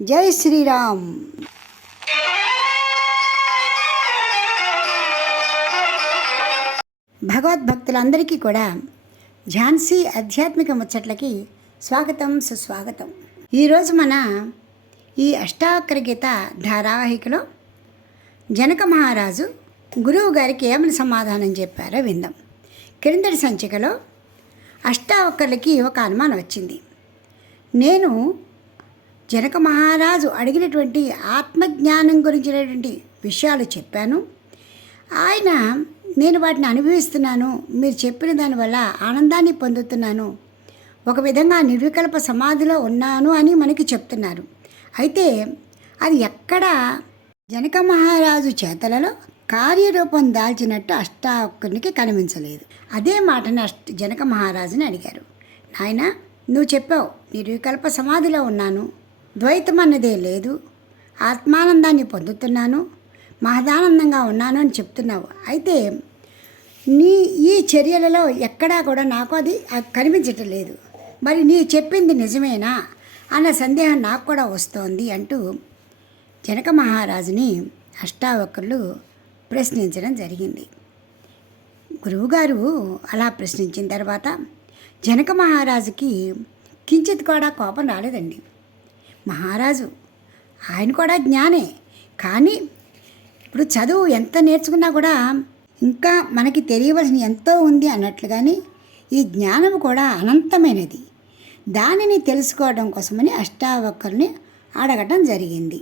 జై శ్రీరామ్. భగవద్భక్తులందరికీ కూడా ఝాన్సీ ఆధ్యాత్మిక ముచ్చట్లకి స్వాగతం, సుస్వాగతం. ఈరోజు మన ఈ అష్టావక్ర గీత ధారావాహికలో జనక మహారాజు గురువు గారికి ఏమని సమాధానం చెప్పారో విందాం. క్రిందటి సంచికలో అష్టావక్రులకి ఒక అనుమానం వచ్చింది. నేను జనక మహారాజు అడిగినటువంటి ఆత్మజ్ఞానం గురించినటువంటి విషయాలు చెప్పాను. నేను వాటిని అనుభవిస్తున్నాను, మీరు చెప్పిన దానివల్ల ఆనందాన్ని పొందుతున్నాను, ఒక విధంగా నిర్వికల్ప సమాధిలో ఉన్నాను అని మనకి చెప్తున్నారు. అయితే అది ఎక్కడ జనక మహారాజు చేతలలో కార్యరూపం దాల్చినట్టు అష్టావక్రునికి కనిపించలేదు. అదే మాటని జనక మహారాజుని అడిగారు. నాయన, నువ్వు చెప్పావు నిర్వికల్ప సమాధిలో ఉన్నాను, ద్వైతం అన్నదే లేదు, ఆత్మానందాన్ని పొందుతున్నాను, మహదానందంగా ఉన్నాను అని చెప్తున్నావు. అయితే ఈ చర్యలలో ఎక్కడా కూడా నాకు అది కనిపించటం లేదు. మరి నీ చెప్పింది నిజమేనా అన్న సందేహం నాకు కూడా వస్తోంది అంటూ జనక మహారాజుని అష్టావక్రులు ప్రశ్నించడం జరిగింది. గురువుగారు అలా ప్రశ్నించిన తర్వాత జనక మహారాజుకి కించిత్ కూడా కోపం రాలేదండి. మహారాజు ఆయన కూడా జ్ఞానే, కానీ ఇప్పుడు చదువు ఎంత నేర్చుకున్నా కూడా ఇంకా మనకి తెలియవలసిన ఎంతో ఉంది అన్నట్లుగాని ఈ జ్ఞానం కూడా అనంతమైనది. దానిని తెలుసుకోవడం కోసమని అష్టావక్రుని అడగటం జరిగింది.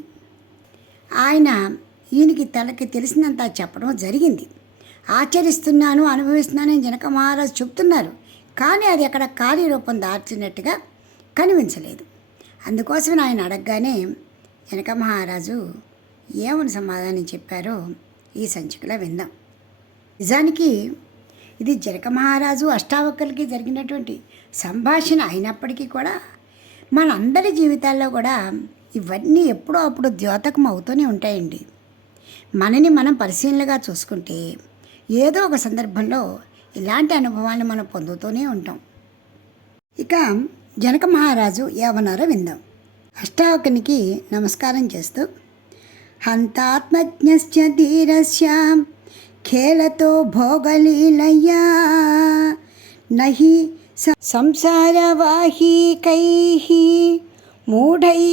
ఈయనకి తనకి తెలిసినంత చెప్పడం జరిగింది. ఆచరిస్తున్నాను, అనుభవిస్తున్నానని జనక మహారాజు చెప్తున్నారు, కానీ అది అక్కడ కార్యరూపం దాల్చినట్టుగా కనిపించలేదు. అందుకోసమే ఆయన అడగగానే జనక మహారాజు ఏమని సమాధానం చెప్పారో ఈ సంచికలో విందాం. నిజానికి ఇది జనక మహారాజు అష్టావక్రులకి జరిగినటువంటి సంభాషణ అయినప్పటికీ కూడా మనందరి జీవితాల్లో కూడా ఇవన్నీ ఎప్పుడో అప్పుడు ద్యోతకం అవుతూనే ఉంటాయండి. మనని మనం పరిశీలనగా చూసుకుంటే ఏదో ఒక సందర్భంలో ఇలాంటి అనుభవాన్ని మనం పొందుతూనే ఉంటాం. ఇక జనక మహారాజు ఏమన్నారో విందాం. అష్టావక్రునికి నమస్కారం చేస్తూ, హంతాత్మజ్ఞస్య ధీరస్య ఖేలతో భోగలీలయ్యా నహి సంసారవాహికైః మూఢై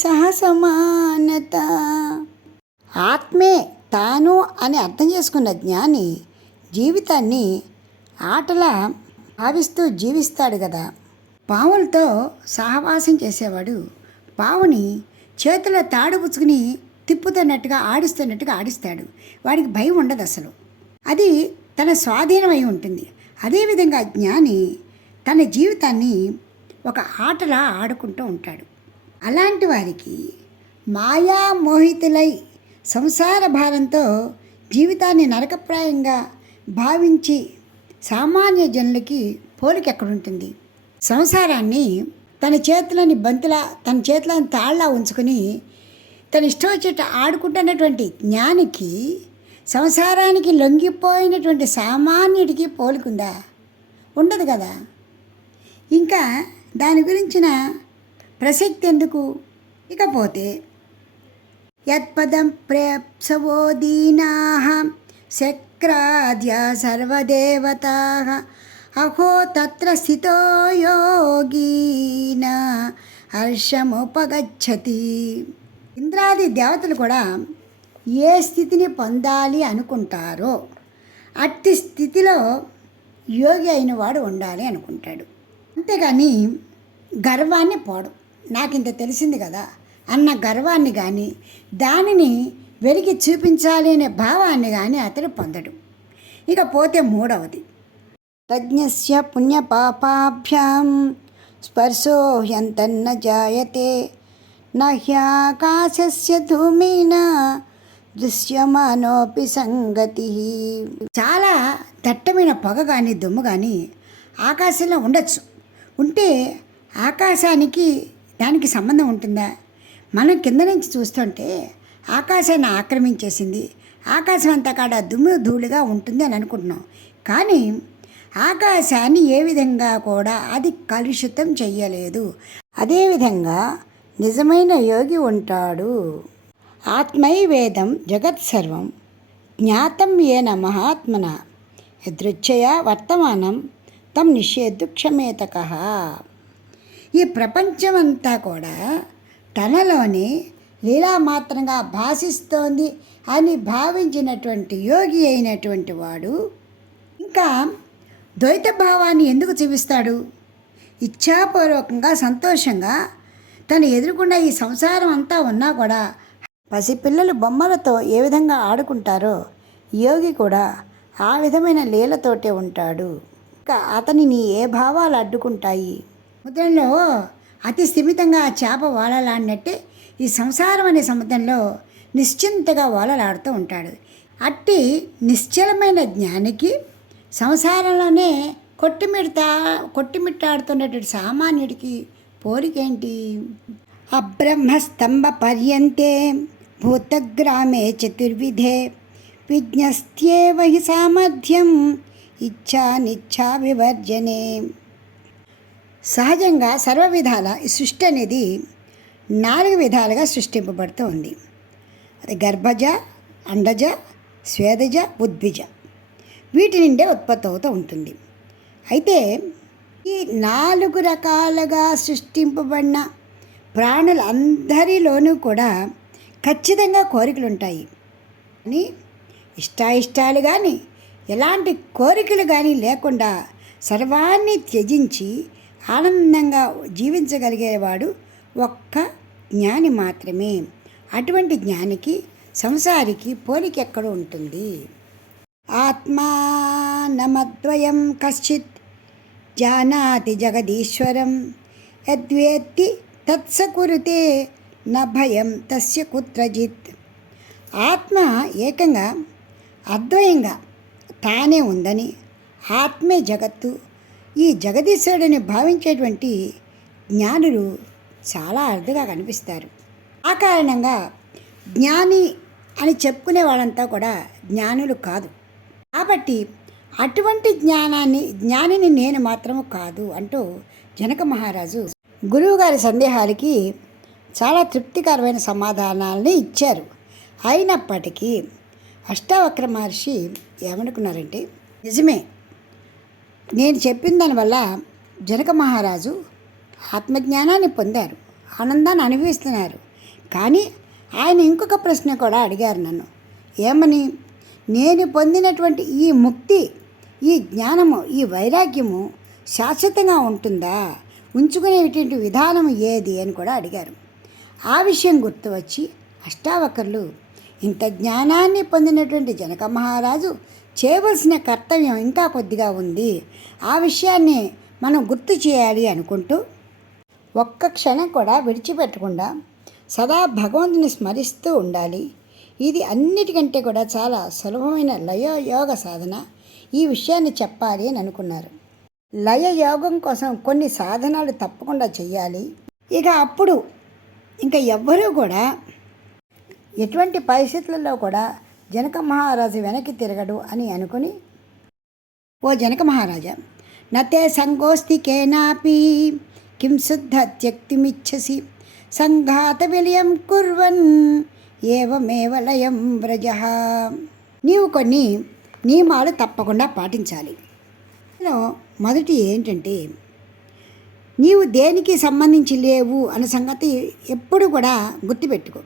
సహ సమానత. ఆత్మే తాను అని అర్థం చేసుకున్న జ్ఞాని జీవితాన్ని ఆటలా భావిస్తూ జీవిస్తాడు కదా. పావులతో సహవాసం చేసేవాడు పావుని చేతిలో తాడు పుచ్చుకుని తిప్పుతున్నట్టుగా ఆడిస్తాడు. వాడికి భయం ఉండదు అసలు, అది తన స్వాధీనమై ఉంటుంది. అదేవిధంగా జ్ఞాని తన జీవితాన్ని ఒక ఆటలా ఆడుకుంటూ ఉంటాడు. అలాంటి వారికి మాయామోహితులై సంసార భారంతో జీవితాన్ని నరకప్రాయంగా భావించి సామాన్య జనులకి పోలిక ఎక్కడుంటుంది. సంసారాన్ని తన చేతులని తన చేతులను తాళ్ళ ఉంచుకొని తన ఇష్టం వచ్చేట ఆడుకుంటున్నటువంటి జ్ఞానికి సంసారానికి లొంగిపోయినటువంటి సామాన్యుడికి పోలికుందా? ఉండదు కదా. ఇంకా దాని గురించిన ప్రసక్తి ఎందుకు? ఇకపోతే యత్పదం ప్రేప్సవో దీనాః శక్రాద్య సర్వదేవతాః అహో తత్ర స్థితో యోగీన హర్షముపగచ్చతి. ఇంద్రాది దేవతలు కూడా ఏ స్థితిని పొందాలి అనుకుంటారో అట్టి స్థితిలో యోగి అయిన వాడు ఉండాలి అనుకుంటాడు. అంతేగాని గర్వాన్ని పోడు. నాకు ఇంత తెలిసింది కదా అన్న గర్వాన్ని కానీ దానిని వెలికి చూపించాలి అనే భావాన్ని కానీ అతడు పొందడు. ఇకపోతే మూడవది, తజ్ఞస్య పుణ్యపాపాభ్యాం స్పర్శో హ్యంతన్న జాయతే నహ్యాకాశస్య ధూమిన దృశ్యమానోపి సంగతి. చాలా దట్టమైన పొగ కానీ దుమ్ము కానీ ఆకాశంలో ఉండొచ్చు. ఉంటే ఆకాశానికి దానికి సంబంధం ఉంటుందా? మనం కింద నుంచి చూస్తుంటే ఆకాశాన్ని ఆక్రమించేసింది, ఆకాశం అంతా కాడ దుమ్ము ధూళిగా ఉంటుంది అని అనుకుంటున్నాం. కానీ ఆకాశాన్ని ఏ విధంగా కూడా అది కలుషితం చెయ్యలేదు. అదేవిధంగా నిజమైన యోగి ఉంటాడు. ఆత్మైవేదం జగత్సర్వం జ్ఞాతం ఏన మహాత్మన యదృచ్ఛయా వర్తమానం తం నిషేధు క్షమేతక. ఈ ప్రపంచమంతా కూడా తనలోని లీలామాత్రంగా భాషిస్తోంది అని భావించినటువంటి యోగి అయినటువంటి వాడు ఇంకా ద్వైత భావాన్ని ఎందుకు చూపిస్తాడు? ఇచ్ఛాపూర్వకంగా సంతోషంగా తను ఎదుర్కొన్న ఈ సంసారం అంతా ఉన్నా కూడా పసిపిల్లలు బొమ్మలతో ఏ విధంగా ఆడుకుంటారో యోగి కూడా ఆ విధమైన లీలతోటే ఉంటాడు. ఇంకా అతనిని ఏ భావాలు అడ్డుకుంటాయి? సముద్రంలో అతి స్థిమితంగా ఆ చేప వాలలాడినట్టే ఈ సంసారం అనే సముద్రంలో నిశ్చింతగా వాలలాడుతూ ఉంటాడు. అట్టి నిశ్చలమైన జ్ఞానికి సంసారంలోనే కొట్టిమిట్టాడుతున్నటువంటి సామాన్యుడికి పోలికేంటి? అబ్రహ్మస్తంభ పర్యంతే భూతగ్రామే చతుర్విధే విజ్ఞస్త్యేవ హి సామర్థ్యం ఇచ్ఛా నిచ్ఛా వివర్జనే. సహజంగా సర్వ విధాల ఈ సృష్టి అనేది 4 విధాలుగా సృష్టింపబడుతూ ఉంది. అది గర్భజ, అండజ, స్వేదజ, ఉద్భిజ, వీటి నుండే ఉత్పత్తి అవుతూ ఉంటుంది. అయితే ఈ 4 రకాలుగా సృష్టింపబడిన ప్రాణులందరిలోనూ కూడా ఖచ్చితంగా కోరికలు ఉంటాయి. కానీ ఇష్టాయిష్టాలు కానీ ఎలాంటి కోరికలు కానీ లేకుండా సర్వాన్ని త్యజించి ఆనందంగా జీవించగలిగేవాడు ఒక్క జ్ఞాని మాత్రమే. అటువంటి జ్ఞానికి సంసారికి పోలిక ఎక్కడ ఉంటుంది? ఆత్మానమద్వయం కశ్చిత్ జానాతి జగదీశ్వరం యద్వేత్తి తత్సకురుతే న భయం తస్య కుత్రజిత్. ఆత్మ ఏకంగా అద్వయంగా తానే ఉందని, ఆత్మే జగత్తు, ఈ జగదీశ్వరుడిని భావించేటువంటి జ్ఞానులు చాలా అరుదుగా కనిపిస్తారు. ఆ కారణంగా జ్ఞాని అని చెప్పుకునే వాళ్ళంతా కూడా జ్ఞానులు కాదు. కాబట్టి అటువంటి జ్ఞానిని నేను మాత్రము కాదు అంటూ జనక మహారాజు గురువుగారి సందేహాలకి చాలా తృప్తికరమైన సమాధానాలని ఇచ్చారు. అయినప్పటికీ అష్టావక్ర మహర్షి ఏమనుకున్నారంటే, నిజమే, నేను చెప్పిన దానివల్ల జనక మహారాజు ఆత్మజ్ఞానాన్ని పొందారు, ఆనందాన్ని అనుభవిస్తున్నారు. కానీ ఆయన ఇంకొక ప్రశ్న కూడా అడిగారు నన్ను. ఏమని? నేను పొందినటువంటి ఈ ముక్తి, ఈ జ్ఞానము, ఈ వైరాగ్యము శాశ్వతంగా ఉంటుందా? ఉంచుకునేటువంటి విధానం ఏది అని కూడా అడిగారు. ఆ విషయం గుర్తు వచ్చి అష్టావక్రులు, ఇంత జ్ఞానాన్ని పొందినటువంటి జనక మహారాజు చేయవలసిన కర్తవ్యం ఇంకా కొద్దిగా ఉంది, ఆ విషయాన్ని మనం గుర్తు చేయాలి అనుకుంటూ ఒక్క క్షణం కూడా విడిచిపెట్టకుండా సదా భగవంతుని స్మరిస్తూ ఉండాలి. ఇది అన్నిటికంటే కూడా చాలా సులభమైన లయ యోగ సాధన. ఈ విషయాన్ని చెప్పాలి అని అనుకున్నారు. లయ యోగం కోసం కొన్ని సాధనాలు తప్పకుండా చెయ్యాలి. ఇక అప్పుడు ఇంకా ఎవ్వరూ కూడా ఎటువంటి పరిస్థితులలో కూడా జనక మహారాజు వెనక్కి తిరగడు అని అనుకుని, ఓ జనక మహారాజా, నతే సంగోస్తి కేనాపి కిం శుద్ధ త్యక్తిమిచ్చసి సంఘాత విలయం కుర్వన్ ఏవమేవ లయం వ్రజ. నీవు కొన్ని నియమాలు తప్పకుండా పాటించాలి. మొదటి ఏంటంటే, నీవు దేనికి సంబంధించి లేవు అన్న సంగతి ఎప్పుడు కూడా గుర్తుపెట్టుకో.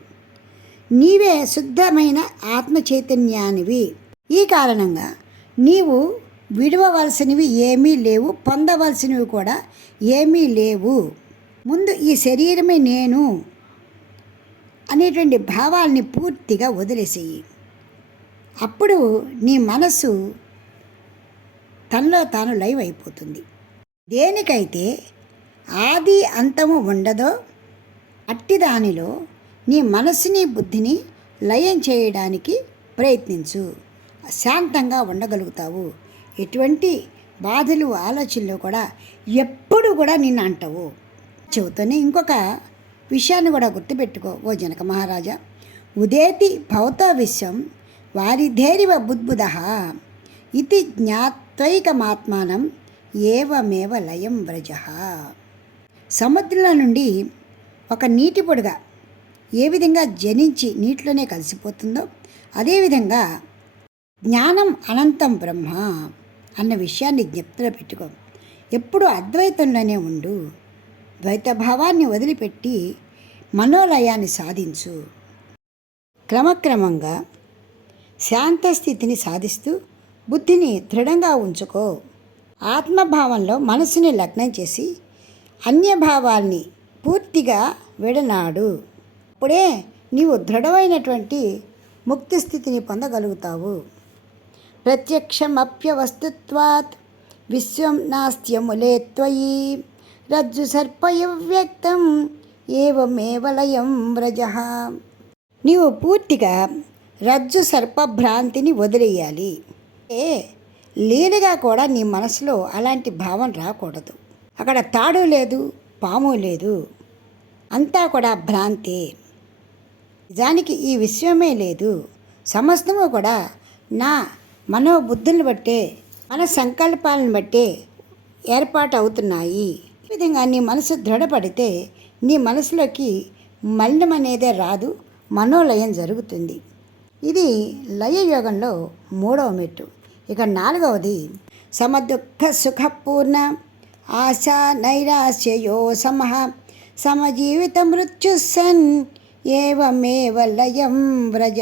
నీవే శుద్ధమైన ఆత్మ చైతన్యానివి. ఈ కారణంగా నీవు విడవవలసినవి ఏమీ లేవు, పొందవలసినవి కూడా ఏమీ లేవు. ముందు ఈ శరీరమే నేను అనేటువంటి భావాల్ని పూర్తిగా వదిలేసేయి. అప్పుడు నీ మనస్సు తనలో తాను లైవ్ అయిపోతుంది. దేనికైతే ఆది అంతము ఉండదో అట్టి దానిలో నీ మనస్సుని బుద్ధిని లయం చేయడానికి ప్రయత్నించు. శాంతంగా ఉండగలుగుతావు. ఎటువంటి బాధలు ఆలోచనలు కూడా ఎప్పుడు కూడా నిన్ను అంటవు. చెబుతూనే ఇంకొక విషయాన్ని కూడా గుర్తుపెట్టుకో ఓ జనక మహారాజా. ఉదేతి భవతో విశ్వం వారిధేరివ బుద్బుద ఇది జ్ఞాత్వైకమాత్మానం ఏవమేవ లయం వ్రజ. సముద్రంలో నుండి ఒక నీటి పొడిగా ఏ విధంగా జనించి నీటిలోనే కలిసిపోతుందో అదేవిధంగా జ్ఞానం అనంతం బ్రహ్మ అన్న విషయాన్ని జ్ఞప్తిలో పెట్టుకో. ఎప్పుడు అద్వైతంలోనే ఉండు. ద్వైత భావాన్ని వదిలిపెట్టి మనోలయాన్ని సాధించు. క్రమక్రమంగా శాంతస్థితిని సాధిస్తూ బుద్ధిని దృఢంగా ఉంచుకో. ఆత్మభావంలో మనసుని లగ్నం చేసి అన్యభావాల్ని పూర్తిగా విడనాడు. అప్పుడే నీవు దృఢమైనటువంటి ముక్తి స్థితిని పొందగలుగుతావు. ప్రత్యక్షమప్యవస్తుత్వాత్ విశ్వం నాస్త్యములే త్వయి రజ్జు సర్పయవ్యక్తం ఏవమేవలయం వ్రజ. నీవు పూర్తిగా రజ్జు సర్పభ్రాంతిని వదిలేయాలి. లీలగా కూడా నీ మనసులో అలాంటి భావం రాకూడదు. అక్కడ తాడు లేదు, పాము లేదు, అంతా కూడా భ్రాంతి. నిజానికి ఈ విశ్వమే లేదు, సమస్తము కూడా నా మనోబుద్ధులను బట్టే మన సంకల్పాలను బట్టే ఏర్పాటు అవుతున్నాయి. ఈ విధంగా నీ మనసు దృఢపడితే నీ మనసులోకి మలినం అనేదే రాదు, మనోలయం జరుగుతుంది. ఇది లయ యోగంలో 3వ మెట్టు. ఇక 4వది సమదుఃఖ సుఖపూర్ణ ఆశా నైరాశ్యయో సమః సమజీవిత మృత్యుసన్ ఏవమేవ లయం వ్రజ.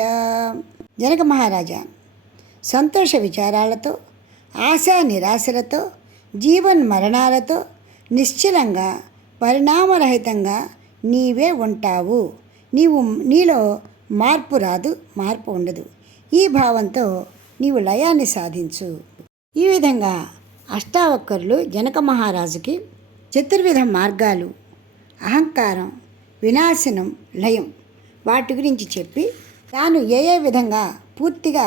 జనక మహారాజా, సంతోష విచారాలతో ఆశా నిరాశలతో జీవన్ మరణాలతో నిశ్చలంగా పరిణామరహితంగా నీవే ఉంటావు. నీలో మార్పు రాదు, మార్పు ఉండదు. ఈ భావంతో నీవు లయాన్ని సాధించు. ఈ విధంగా అష్టావక్కరులు జనక మహారాజుకి చతుర్విధ మార్గాలు, అహంకారం, వినాశనం, లయం వాటి గురించి చెప్పి తాను ఏ విధంగా పూర్తిగా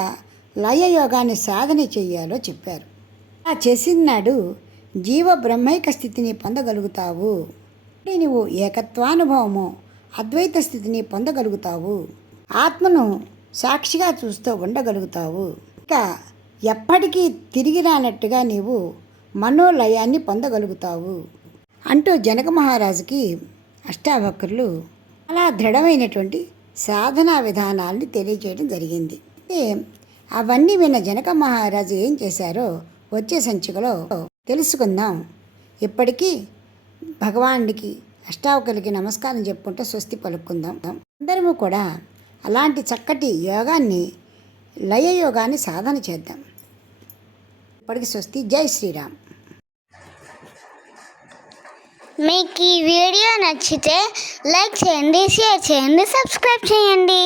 లయయోగాన్ని సాధన చెయ్యాలో చెప్పారు. అలా చేసిన నాడు జీవ బ్రహ్మైక స్థితిని పొందగలుగుతావు. నీవు ఏకత్వానుభవము, అద్వైత స్థితిని పొందగలుగుతావు. ఆత్మను సాక్షిగా చూస్తూ ఉండగలుగుతావు. ఇంకా ఎప్పటికీ తిరిగి రానట్టుగా నీవు మనోలయాన్ని పొందగలుగుతావు అంటూ జనక మహారాజుకి అష్టావక్రులు చాలా దృఢమైనటువంటి సాధనా విధానాలను తెలియజేయడం జరిగింది. అవన్నీ విన్న జనక మహారాజు ఏం చేశారో వచ్చే సంచికలో తెలుసుకుందాం. ఇప్పటికీ భగవానుడికి అష్టావకులకి నమస్కారం చెప్పుకుంటూ స్వస్తి పలుకుందాం. అందరము కూడా అలాంటి చక్కటి యోగాన్ని, లయ యోగాన్ని సాధన చేద్దాం. ఇప్పటికి స్వస్తి. జై శ్రీరామ్. మీకు ఈ వీడియో నచ్చితే లైక్ చేయండి, షేర్ చేయండి, సబ్స్క్రైబ్ చేయండి.